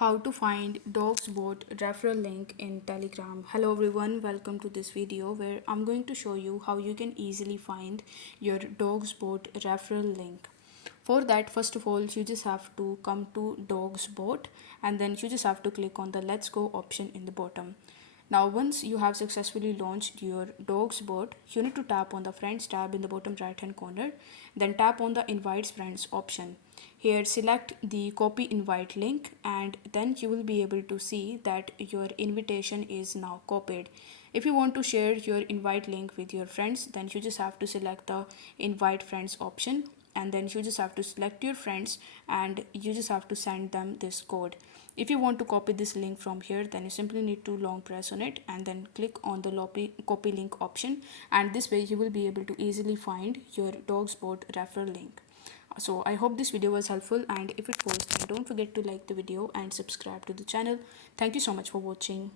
How to find dog's boat referral link in Telegram. Hello everyone, welcome to this video where I'm going to show you how you can easily find your dog's boat referral link. For that, first of all, you just have to come to dog's boat and then you just have to click on the let's go option in the bottom. Now, once you have successfully launched your dog's boat, you need to tap on the friends tab in the bottom right hand corner, then tap on the invite friends option. Here, select the copy invite link, and then you will be able to see that your invitation is now copied. If you want to share your invite link with your friends, then you just have to select the invite friends option, and then you just have to select your friends and you just have to send them this code. If you want to copy this link from here, then you simply need to long press on it and then click on the copy link option, and this way you will be able to easily find your dog's boat referral link. So I hope this video was helpful, and if it was, then don't forget to like the video and subscribe to the channel. Thank you so much for watching.